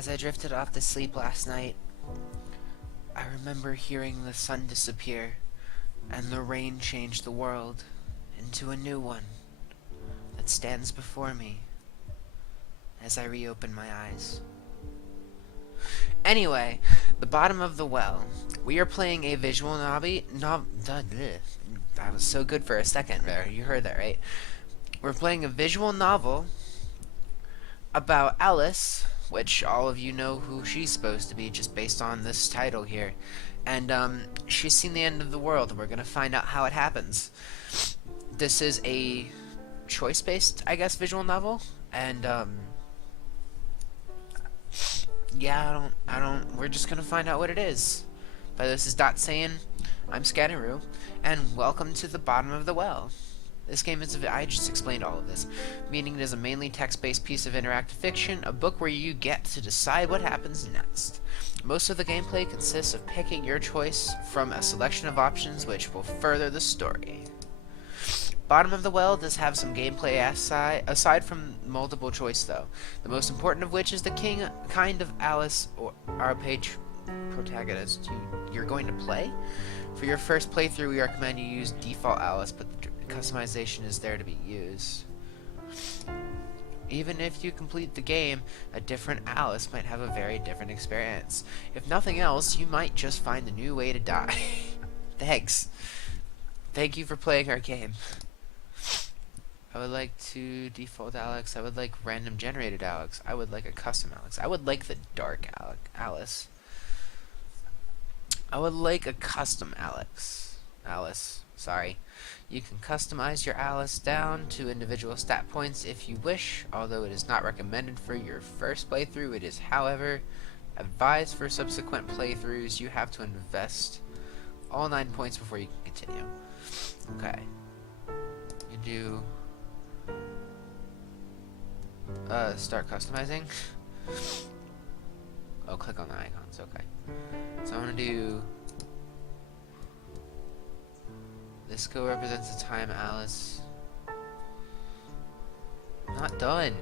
As I drifted off to sleep last night, I remember hearing the sun disappear and the rain change the world into a new one that stands before me as I reopen my eyes. Anyway, the bottom of the well. We are playing a visual novel. That was so good for a second there. You heard that, right? We're playing a visual novel about Alice, which all of you know who she's supposed to be just based on this title here. And she's seen the end of the world, and we're going to find out how it happens. This is a choice-based, I guess, visual novel, and yeah, we're just going to find out what it is. But this is Dot.Sain, I'm Scanoru, and welcome to the bottom of the well. This game is, I just explained all of this, meaning it is a mainly text-based piece of interactive fiction, a book where you get to decide what happens next. Most of the gameplay consists of picking your choice from a selection of options which will further the story. Bottom of the Well does have some gameplay aside from multiple choice though, the most important of which is the kind of Alice or our protagonist you're going to play. For your first playthrough, we recommend you use default Alice, but customization is there to be used. Even if you complete the game, a different Alice might have a very different experience. If nothing else, you might just find a new way to die. Thanks. Thank you for playing our game. I would like to default Alex. I would like random generated Alex. I would like a custom Alex. I would like the dark Alice. I would like a custom Alice. Sorry. You can customize your Alice down to individual stat points if you wish, although it is not recommended for your first playthrough. It is, however, advised for subsequent playthroughs. You have to invest all 9 points before you can continue. Okay. You do start customizing. Oh, click on the icons. Okay. So I'm gonna do. This go represents the time Alice. Not done.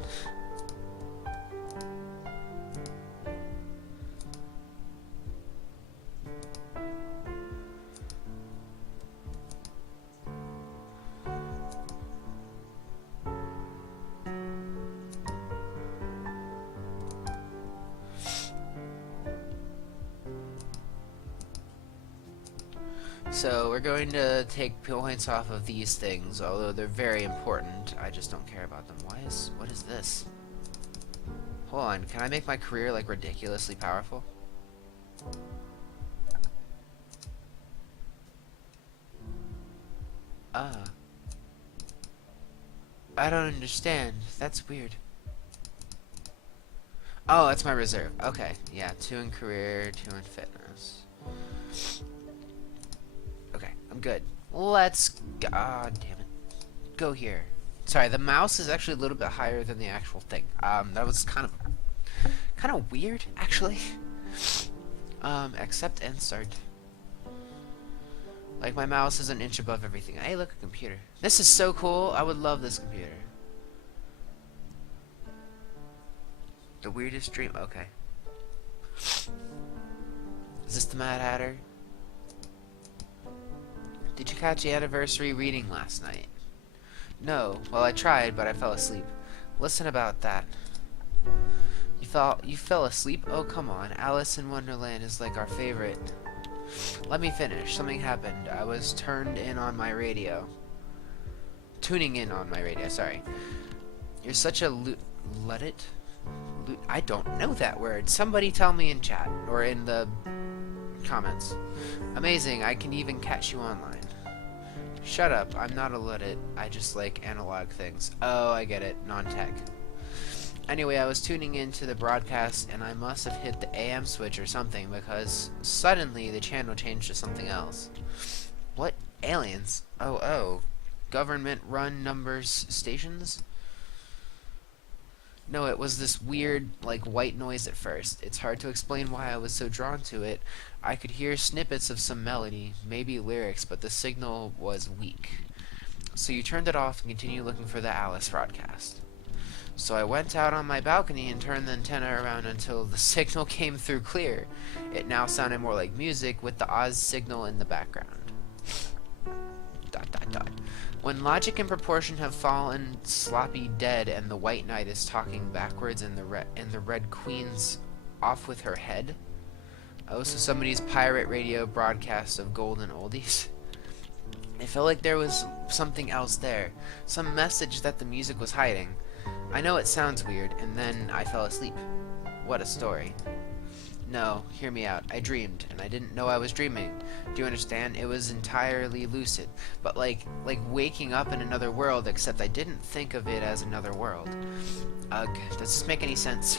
So we're going to take points off of these things, although they're very important. I just don't care about them. What is this? Hold on, can I make my career like ridiculously powerful? I don't understand. That's weird. Oh, that's my reserve. Okay, yeah, 2 in career, 2 in fitness. Okay, I'm good. Let's damn it. Go here. Sorry, the mouse is actually a little bit higher than the actual thing. That was kind of weird, actually. Accept and start. Like, my mouse is an inch above everything. Hey, look, a computer. This is so cool. I would love this computer. The weirdest dream. Okay. Is this the Mad Hatter? Did you catch the anniversary reading last night? No. Well, I tried, but I fell asleep. Listen about that. You fell asleep? Oh, come on. Alice in Wonderland is like our favorite. Let me finish. Something happened. I was tuning in on my radio, sorry. You're such a I don't know that word. Somebody tell me in chat, or in the comments. Amazing, I can even catch you online. Shut up, I'm not a Luddite. I just like analog things. Oh, I get it. Non-tech. Anyway, I was tuning into the broadcast, and I must have hit the AM switch or something, because suddenly the channel changed to something else. What? Aliens? Oh. Government-run numbers stations? No, it was this weird, like, white noise at first. It's hard to explain why I was so drawn to it. I could hear snippets of some melody, maybe lyrics, but the signal was weak. So you turned it off and continued looking for the Alice broadcast. So I went out on my balcony and turned the antenna around until the signal came through clear. It now sounded more like music with the Oz signal in the background. ... When logic and proportion have fallen sloppy dead and the White Knight is talking backwards and the Red Queen's off with her head. Oh, so somebody's pirate radio broadcast of golden oldies. It felt like there was something else there, some message that the music was hiding. I know it sounds weird, and then I fell asleep. What a story. No, hear me out. I dreamed, and I didn't know I was dreaming. Do you understand? It was entirely lucid, but like waking up in another world, except I didn't think of it as another world. Ugh, does this make any sense?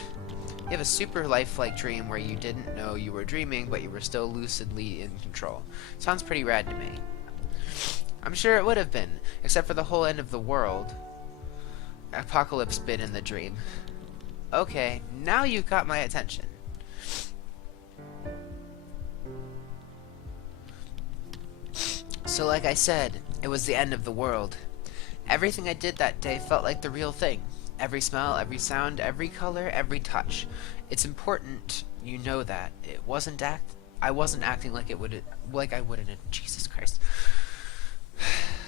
You have a super lifelike dream where you didn't know you were dreaming, but you were still lucidly in control. Sounds pretty rad to me. I'm sure it would have been, except for the whole end of the world. Apocalypse bit in the dream. Okay, now you've got my attention. So like I said, it was the end of the world. Everything I did that day felt like the real thing. Every smell, every sound, every color, every touch. It's important you know that. I wasn't acting like I would in a Jesus Christ.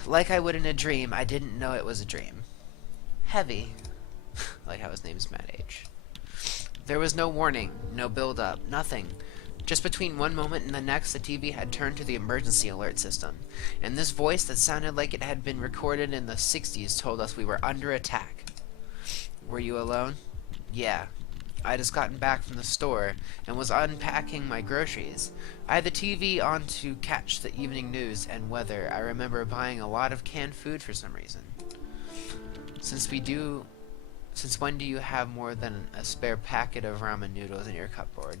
Like I would in a dream. I didn't know it was a dream. Heavy. Like how his name's Mad Age. There was no warning, no build-up, nothing. Just between one moment and the next, the TV had turned to the emergency alert system, and this voice that sounded like it had been recorded in the 60s told us we were under attack. Were you alone? Yeah. I had just gotten back from the store and was unpacking my groceries. I had the TV on to catch the evening news and weather. I remember buying a lot of canned food for some reason. Since when do you have more than a spare packet of ramen noodles in your cupboard?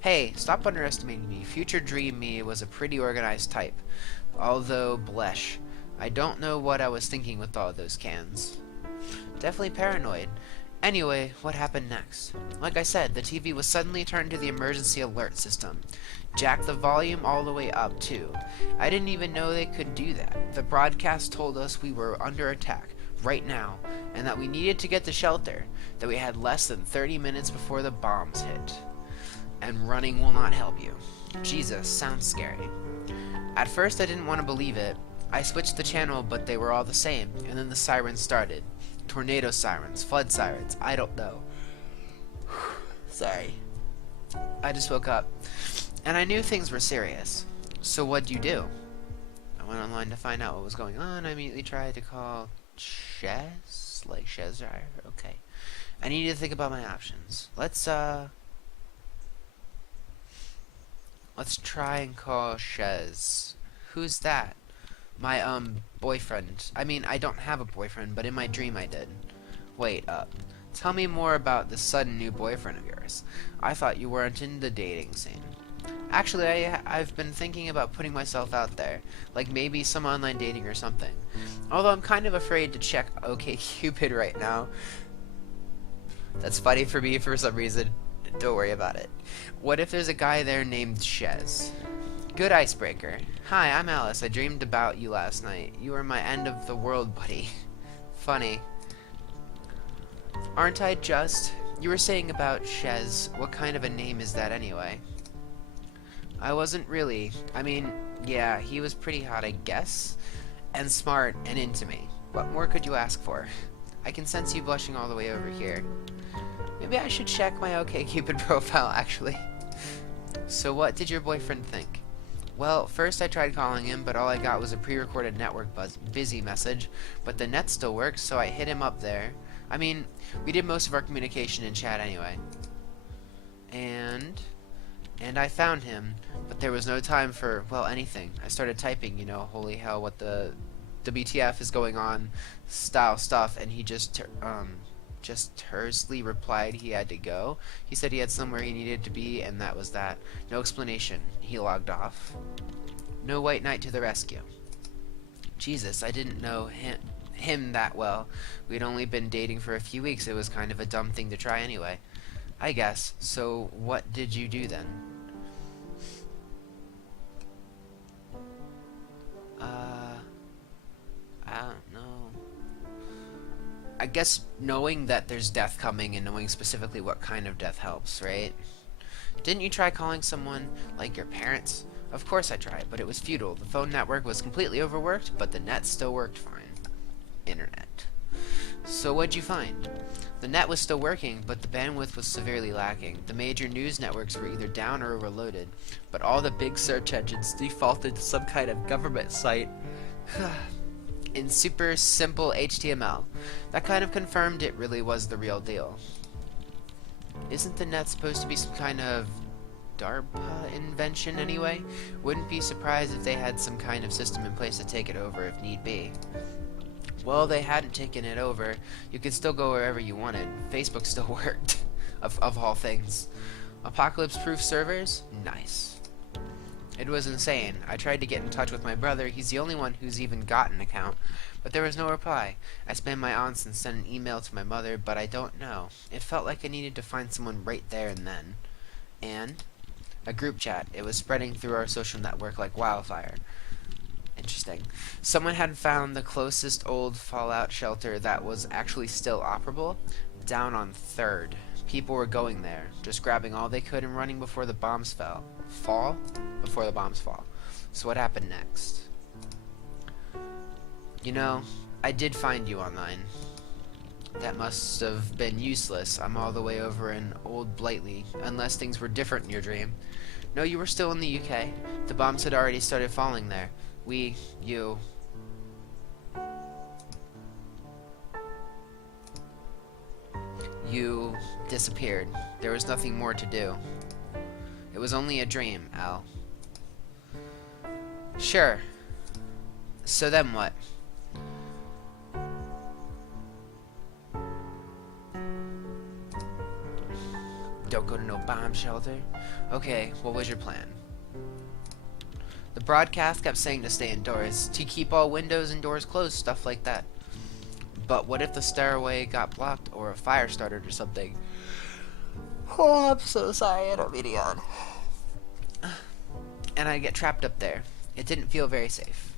Hey, stop underestimating me. Future Dream me was a pretty organized type. Although, blesh, I don't know what I was thinking with all those cans. Definitely paranoid. Anyway, what happened next? Like I said, the TV was suddenly turned to the emergency alert system. Jack the volume all the way up, too. I didn't even know they could do that. The broadcast told us we were under attack, right now, and that we needed to get to shelter, that we had less than 30 minutes before the bombs hit. And running will not help you. Jesus, sounds scary. At first I didn't want to believe it. I switched the channel, but they were all the same, and then the sirens started. Tornado sirens, flood sirens, I don't know. Sorry. I just woke up, and I knew things were serious. So what'd you do? I went online to find out what was going on. I immediately tried to call Chez? Like Cheshire? Okay. I needed to think about my options. Let's try and call Chez. Who's that? My, boyfriend. I mean, I don't have a boyfriend, but in my dream I did. Wait, tell me more about this sudden new boyfriend of yours. I thought you weren't in the dating scene. Actually, I've been thinking about putting myself out there. Like maybe some online dating or something. Although I'm kind of afraid to check OkCupid right now. That's funny for me for some reason. Don't worry about it. What if there's a guy there named Chez? Good icebreaker. Hi, I'm Alice. I dreamed about you last night. You were my end of the world buddy. Funny. Aren't I just? You were saying about Chez. What kind of a name is that anyway? I wasn't really. I mean, yeah, he was pretty hot, I guess. And smart and into me. What more could you ask for? I can sense you blushing all the way over here. Maybe I should check my OkCupid profile, actually. So what did your boyfriend think? Well, first I tried calling him, but all I got was a pre-recorded network busy message, but the net still works, so I hit him up there. I mean, we did most of our communication in chat anyway. And I found him, but there was no time for, well, anything. I started typing, you know, holy hell, what the WTF is going on style stuff, and he just tersely replied he had to go. He said he had somewhere he needed to be, and that was that. No explanation. He logged off. No White Knight to the rescue. Jesus, I didn't know him that well. We'd only been dating for a few weeks. It was kind of a dumb thing to try anyway. I guess. So what did you do then? I don't know. I guess knowing that there's death coming and knowing specifically what kind of death helps, right? Didn't you try calling someone, like your parents? Of course I tried, but it was futile. The phone network was completely overworked, but the net still worked fine. Internet. So what'd you find? The net was still working, but the bandwidth was severely lacking. The major news networks were either down or overloaded, but all the big search engines defaulted to some kind of government site in super simple HTML. That kind of confirmed it really was the real deal. Isn't the net supposed to be some kind of DARPA invention anyway? Wouldn't be surprised if they had some kind of system in place to take it over if need be. Well, they hadn't taken it over. You could still go wherever you wanted. Facebook still worked, of all things. Apocalypse-proof servers? Nice. It was insane. I tried to get in touch with my brother. He's the only one who's even got an account. But there was no reply. I spammed my aunts and sent an email to my mother, but I don't know. It felt like I needed to find someone right there and then. And a group chat. It was spreading through our social network like wildfire. Interesting. Someone had found the closest old Fallout shelter that was actually still operable down on 3rd. People were going there, just grabbing all they could and running before the bombs fell. Before the bombs fall. So what happened next? You know, I did find you online. That must have been useless. I'm all the way over in Old Blightly, unless things were different in your dream. No, you were still in the UK. The bombs had already started falling there. You disappeared. There was nothing more to do. It was only a dream, Al. Sure. So then what? Don't go to no bomb shelter. Okay, what was your plan? The broadcast kept saying to stay indoors, to keep all windows and doors closed, stuff like that. But what if the stairway got blocked or a fire started or something? Oh, I'm so sorry, I don't mean to yawn. And I'd get trapped up there. It didn't feel very safe.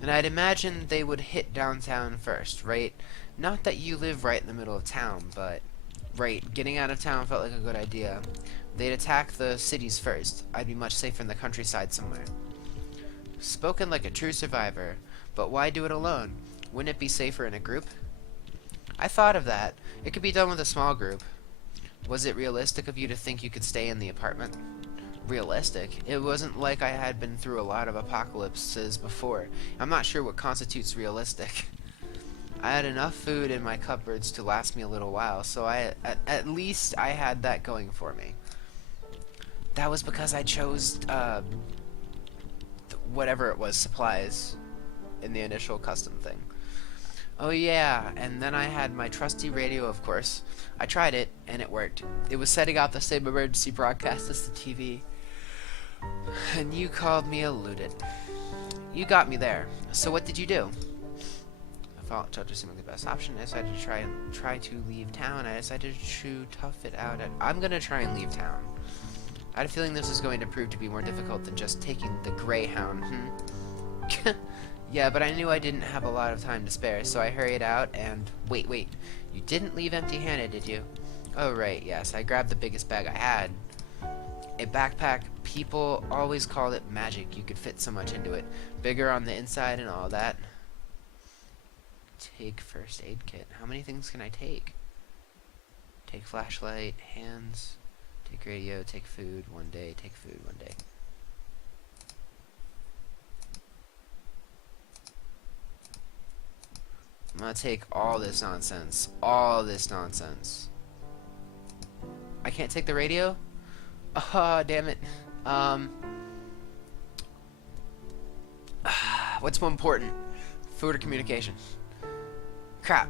And I'd imagine they would hit downtown first, right? Not that you live right in the middle of town, but... Right, getting out of town felt like a good idea. They'd attack the cities first. I'd be much safer in the countryside somewhere. Spoken like a true survivor, but why do it alone? Wouldn't it be safer in a group? I thought of that. It could be done with a small group. Was it realistic of you to think you could stay in the apartment? Realistic? It wasn't like I had been through a lot of apocalypses before. I'm not sure what constitutes realistic. I had enough food in my cupboards to last me a little while, so at least I had that going for me. That was because I chose, whatever it was, supplies in the initial custom thing. Oh yeah, and then I had my trusty radio, of course. I tried it, and it worked. It was setting out the same emergency broadcast as the TV. And you called me a ludet. You got me there. So what did you do? Fallout shelter seemed like the best option. I decided to try to leave town. I decided to tough it out. I'm gonna try and leave town. I had a feeling this was going to prove to be more difficult than just taking the Greyhound. Yeah, but I knew I didn't have a lot of time to spare, so I hurried out and... Wait. You didn't leave empty-handed, did you? Oh, right, yes. I grabbed the biggest bag I had. A backpack. People always called it magic. You could fit so much into it. Bigger on the inside and all that. Take first aid kit. How many things can I take? Take flashlight, hands, take radio, take food, one day, take food, one day. I'm gonna take all this nonsense. All this nonsense. I can't take the radio? Oh, damn it. What's more important? Food or communication? Crap.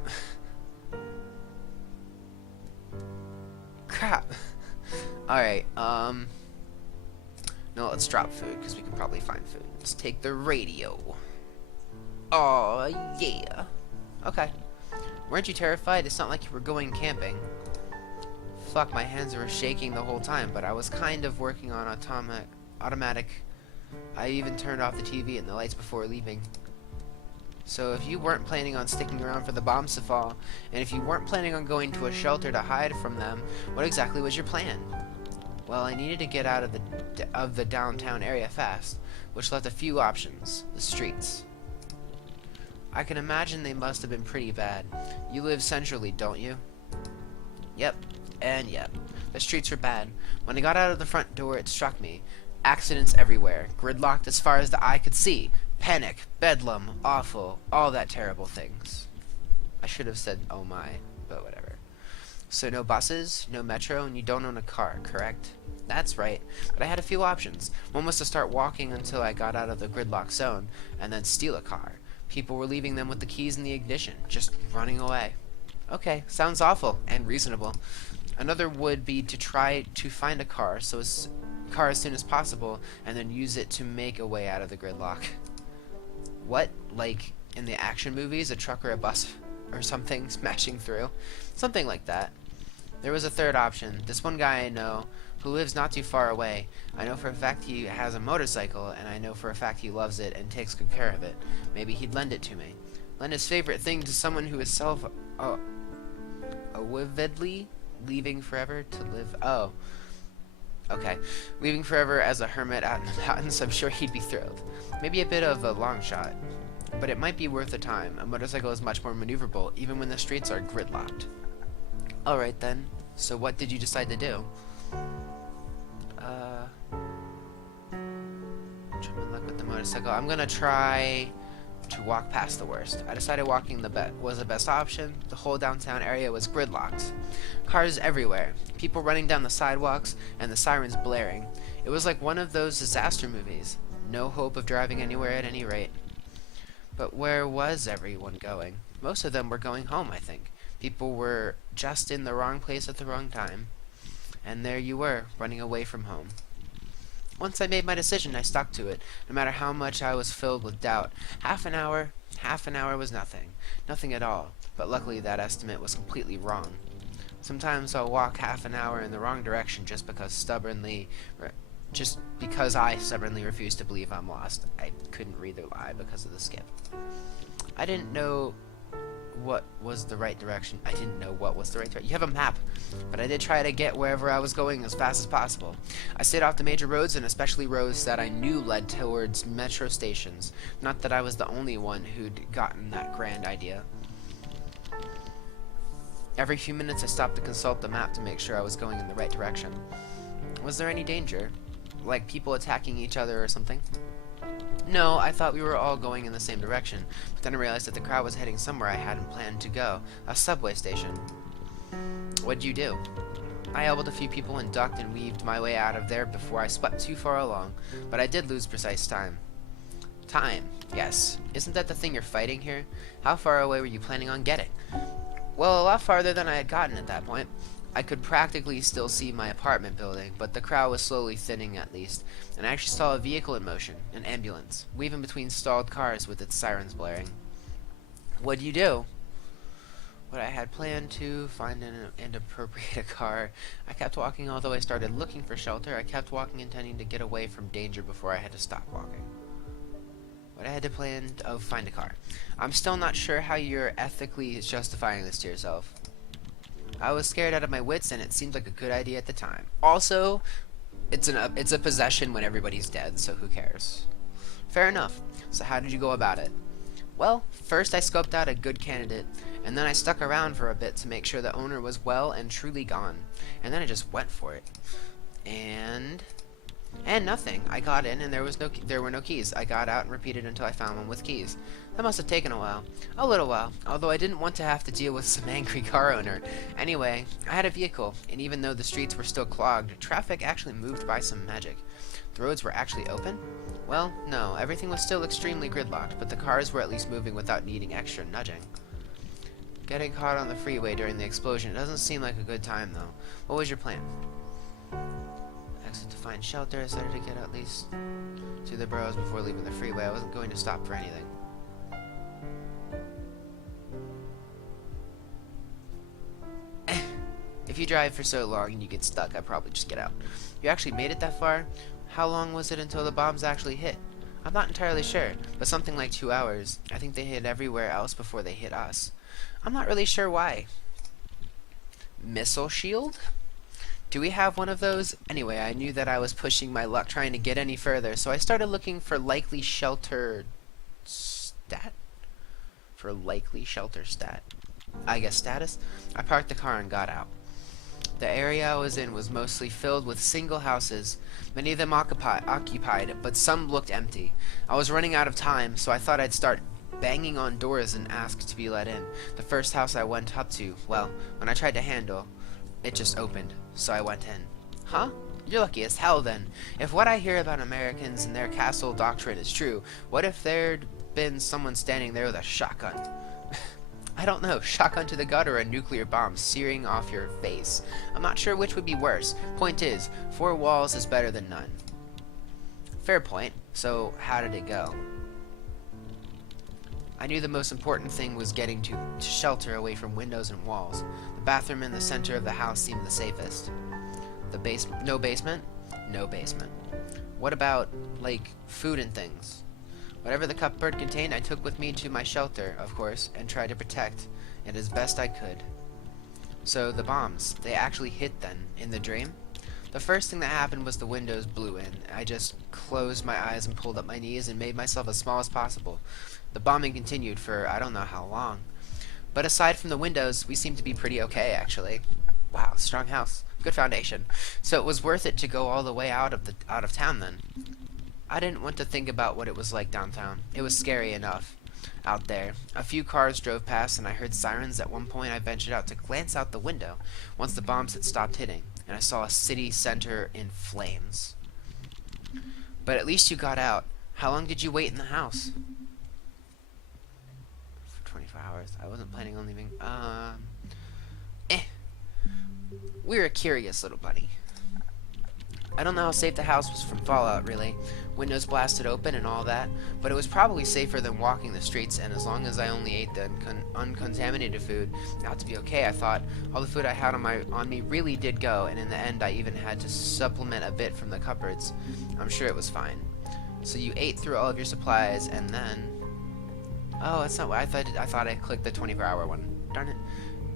Alright, no, let's drop food, because we can probably find food. Let's take the radio. Oh, yeah. Okay. Weren't you terrified? It's not like you were going camping. Fuck, my hands were shaking the whole time, but I was kind of working on automatic. I even turned off the TV and the lights before leaving. So if you weren't planning on sticking around for the bombs to fall, and if you weren't planning on going to a shelter to hide from them, what exactly was your plan? Well, I needed to get out of the downtown area fast, which left a few options. The streets. I can imagine they must have been pretty bad. You live centrally, don't you? Yep, and yep. The streets were bad. When I got out of the front door, it struck me. Accidents everywhere, gridlocked as far as the eye could see. Panic, bedlam, awful, all that terrible things. I should have said oh my, but whatever. So no buses, no metro, and you don't own a car, correct? That's right, but I had a few options. One was to start walking until I got out of the gridlock zone, and then steal a car. People were leaving them with the keys in the ignition, just running away. Okay, sounds awful, and reasonable. Another would be to try to find a car, as soon as possible, and then use it to make a way out of the gridlock. What? Like in the action movies, a truck or a bus or something smashing through? Something like that. There was a third option. This one guy I know, who lives not too far away. I know for a fact he has a motorcycle, and I know for a fact he loves it and takes good care of it. Maybe he'd lend it to me. Lend his favorite thing to someone who is avidly leaving forever to live. Oh. Okay. Leaving forever as a hermit out in the mountains, I'm sure he'd be thrilled. Maybe a bit of a long shot, but it might be worth the time. A motorcycle is much more maneuverable, even when the streets are gridlocked. Alright then, so what did you decide to do? Try my luck with the motorcycle. I'm gonna try to walk past the worst. I decided walking was the best option. The whole downtown area was gridlocked. Cars everywhere, people running down the sidewalks, and the sirens blaring. It was like one of those disaster movies. No hope of driving anywhere at any rate. But where was everyone going? Most of them were going home, I think. People were just in the wrong place at the wrong time. And there you were, running away from home. Once I made my decision, I stuck to it, no matter how much I was filled with doubt. Half an hour was nothing. Nothing at all. But luckily that estimate was completely wrong. Sometimes I'll walk half an hour in the wrong direction just because I stubbornly refuse to believe I'm lost. I couldn't read the lie because of the skip. I didn't know what was the right direction. You have a map, but I did try to get wherever I was going as fast as possible. I stayed off the major roads, and especially roads that I knew led towards metro stations. Not that I was the only one who'd gotten that grand idea. Every few minutes I stopped to consult the map to make sure I was going in the right direction. Was there any danger? Like people attacking each other or something? No, I thought we were all going in the same direction, but then I realized that the crowd was heading somewhere I hadn't planned to go, a subway station. What'd you do? I elbowed a few people and ducked and weaved my way out of there before I swept too far along, but I did lose precise time. Time, yes. Isn't that the thing you're fighting here? How far away were you planning on getting? Well, a lot farther than I had gotten at that point. I could practically still see my apartment building, but the crowd was slowly thinning at least, and I actually saw a vehicle in motion, an ambulance, weaving between stalled cars with its sirens blaring. What'd you do? What I had planned to find and appropriate a car. I kept walking, although I started looking for shelter. I kept walking, intending to get away from danger before I had to stop walking. What I had to plan to find a car. I'm still not sure how you're ethically justifying this to yourself. I was scared out of my wits, and it seemed like a good idea at the time. Also, it's a possession when everybody's dead, so who cares? Fair enough. So how did you go about it? Well, first I scoped out a good candidate, and then I stuck around for a bit to make sure the owner was well and truly gone. And then I just went for it. And nothing. I got in, and there were no keys. I got out and repeated until I found one with keys. That must have taken a while. A little while, although I didn't want to have to deal with some angry car owner. Anyway, I had a vehicle, and even though the streets were still clogged, traffic actually moved by some magic. The roads were actually open? Well, no, everything was still extremely gridlocked, but the cars were at least moving without needing extra nudging. Getting caught on the freeway during the explosion doesn't seem like a good time, though. What was your plan? Exit to find shelter. I decided to get at least to the boroughs before leaving the freeway. I wasn't going to stop for anything. If you drive for so long and you get stuck, I'd probably just get out. You actually made it that far? How long was it until the bombs actually hit? I'm not entirely sure, but something like 2 hours. I think they hit everywhere else before they hit us. I'm not really sure why. Missile shield? Do we have one of those? Anyway, I knew that I was pushing my luck trying to get any further, so I started looking for likely shelter stat? For likely shelter stat. I guess status? I parked the car and got out. The area I was in was mostly filled with single houses, many of them occupied, but some looked empty. I was running out of time, so I thought I'd start banging on doors and ask to be let in. The first house I went up to, well, when I tried to handle, it just opened, so I went in. Huh? You're lucky as hell then. If what I hear about Americans and their castle doctrine is true, what if there'd been someone standing there with a shotgun? I don't know, shotgun to the gut or a nuclear bomb searing off your face. I'm not sure which would be worse. Point is, 4 walls is better than none. Fair point. So, how did it go? I knew the most important thing was getting to shelter away from windows and walls. The bathroom in the center of the house seemed the safest. No basement? No basement. What about, like, food and things? Whatever the cupboard contained, I took with me to my shelter, of course, and tried to protect it as best I could. So, the bombs, they actually hit then, in the dream? The first thing that happened was the windows blew in. I just closed my eyes and pulled up my knees and made myself as small as possible. The bombing continued for I don't know how long. But aside from the windows, we seemed to be pretty okay, actually. Wow, strong house. Good foundation. So it was worth it to go all the way out of town then. I didn't want to think about what it was like downtown. It was scary enough out there. A few cars drove past and I heard sirens. At one point I ventured out to glance out the window once the bombs had stopped hitting, and I saw a city center in flames. But at least you got out. How long did you wait in the house? For 24 hours. I wasn't planning on leaving. We're a curious little bunny. I don't know how safe the house was from fallout, really. Windows blasted open and all that, but it was probably safer than walking the streets, and as long as I only ate the uncontaminated food, it ought to be okay, I thought. All the food I had on me really did go, and in the end I even had to supplement a bit from the cupboards. I'm sure it was fine. So you ate through all of your supplies, and then... Oh, that's not what I thought. I thought I clicked the 24-hour one. Darn it.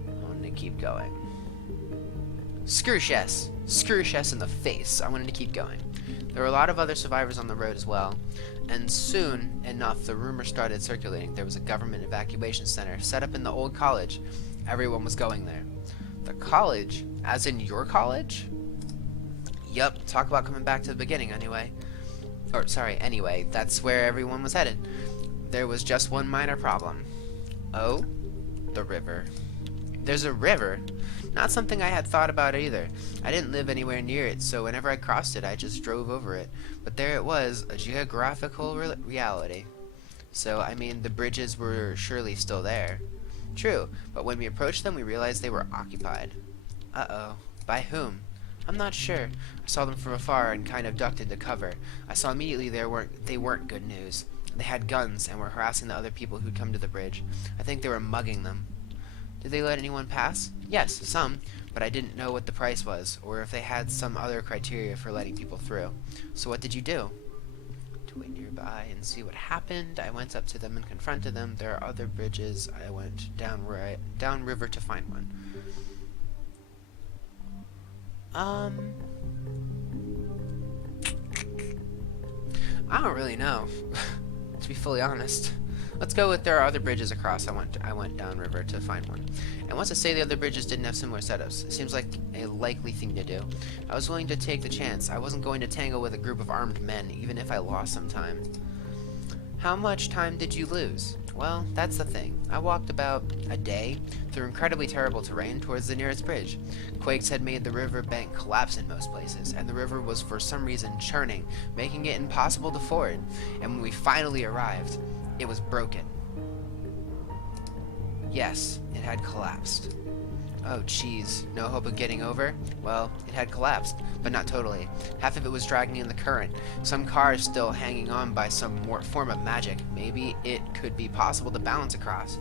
I wanted to keep going. Screw Chess. Screw Chess in the face. I wanted to keep going. There were a lot of other survivors on the road as well, and soon enough the rumor started circulating. There was a government evacuation center set up in the old college. Everyone was going there. The college? As in your college? Yup, talk about coming back to the beginning anyway. Anyway, that's where everyone was headed. There was just one minor problem. Oh? The river. There's a river? Not something I had thought about either. I didn't live anywhere near it, so whenever I crossed it, I just drove over it. But there it was, a geographical reality. So, I mean, the bridges were surely still there. True, but when we approached them, we realized they were occupied. Uh-oh. By whom? I'm not sure. I saw them from afar and kind of ducked into cover. I saw immediately they weren't good news. They had guns and were harassing the other people who'd come to the bridge. I think they were mugging them. Did they let anyone pass? Yes, some, but I didn't know what the price was, or if they had some other criteria for letting people through. So what did you do? To wait nearby and see what happened, I went up to them and confronted them. There are other bridges. I went down river to find one. I don't really know, to be fully honest. Let's go with there are other bridges across. I went downriver to find one. And once I say the other bridges didn't have similar setups, it seems like a likely thing to do. I was willing to take the chance. I wasn't going to tangle with a group of armed men, even if I lost some time. How much time did you lose? Well, that's the thing. I walked about a day through incredibly terrible terrain towards the nearest bridge. Quakes had made the river bank collapse in most places, and the river was for some reason churning, making it impossible to ford. And when we finally arrived, it was broken. Yes, it had collapsed. Oh, jeez. No hope of getting over? Well, it had collapsed, but not totally. Half of it was dragging in the current. Some cars still hanging on by some form of magic. Maybe it could be possible to balance across.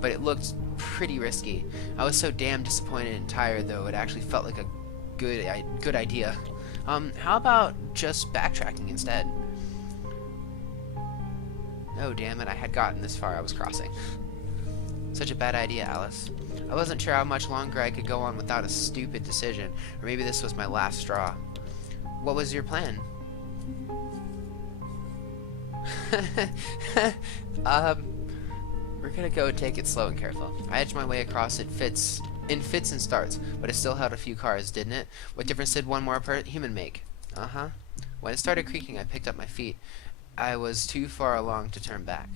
But it looked pretty risky. I was so damn disappointed and tired, though. It actually felt like a good idea. How about just backtracking instead? Oh, damn it, I had gotten this far, I was crossing. Such a bad idea, Alice. I wasn't sure how much longer I could go on without a stupid decision, or maybe this was my last straw. What was your plan? We're gonna go take it slow and careful. I edged my way across it in fits and starts, but it still held a few cars, didn't it? What difference did one more human make? Uh-huh. When it started creaking, I picked up my feet. I was too far along to turn back.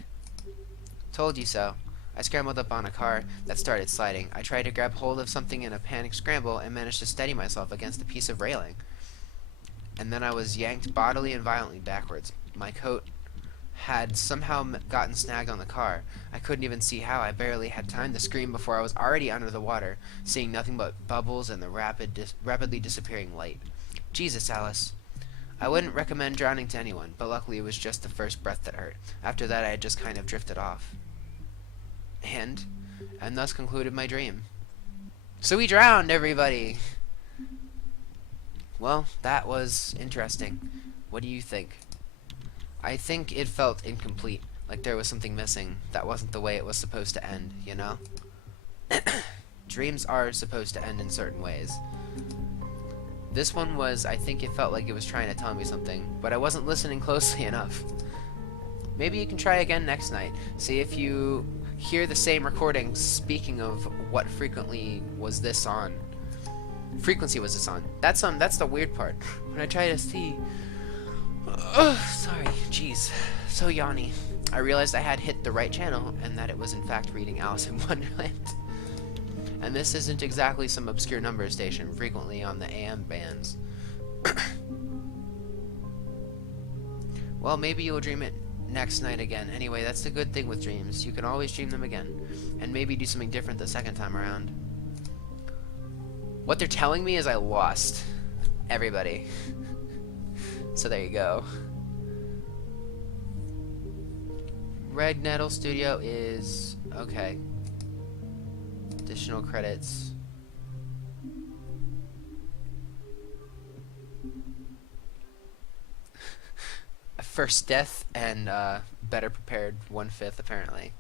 Told you so. I scrambled up on a car that started sliding. I tried to grab hold of something in a panicked scramble and managed to steady myself against a piece of railing. And then I was yanked bodily and violently backwards. My coat had somehow gotten snagged on the car. I couldn't even see how. I barely had time to scream before I was already under the water, seeing nothing but bubbles and the rapidly disappearing light. Jesus, Alice. I wouldn't recommend drowning to anyone, but luckily it was just the first breath that hurt. After that I had just kind of drifted off. And thus concluded my dream. So we drowned, everybody! Well, that was interesting. What do you think? I think it felt incomplete, like there was something missing. That wasn't the way it was supposed to end, you know? Dreams are supposed to end in certain ways. This one was, I think it felt like it was trying to tell me something, but I wasn't listening closely enough. Maybe you can try again next night. See if you hear the same recording. Speaking of, what frequency was this on? That's the weird part. When I try to see... sorry, jeez. So yawny. I realized I had hit the right channel, and that it was in fact reading Alice in Wonderland. And this isn't exactly some obscure number station, frequently on the AM bands. Well, maybe you'll dream it next night again. Anyway, that's the good thing with dreams. You can always dream them again. And maybe do something different the second time around. What they're telling me is I lost everybody. So there you go. Red Nettle Studio is... okay. Additional credits. First death and better prepared 1/5 apparently.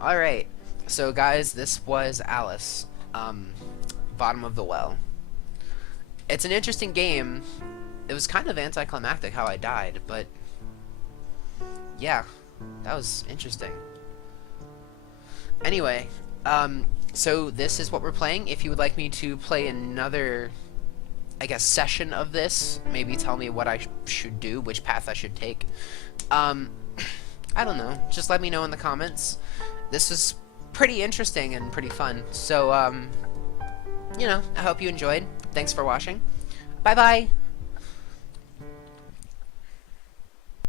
Alright, so guys, this was Alice. Bottom of the Well. It's an interesting game. It was kind of anticlimactic how I died, but yeah, that was interesting. Anyway, so this is what we're playing. If you would like me to play another, I guess, session of this, maybe tell me what I should do, which path I should take. I don't know. Just let me know in the comments. This is pretty interesting and pretty fun. So, you know, I hope you enjoyed. Thanks for watching. Bye-bye!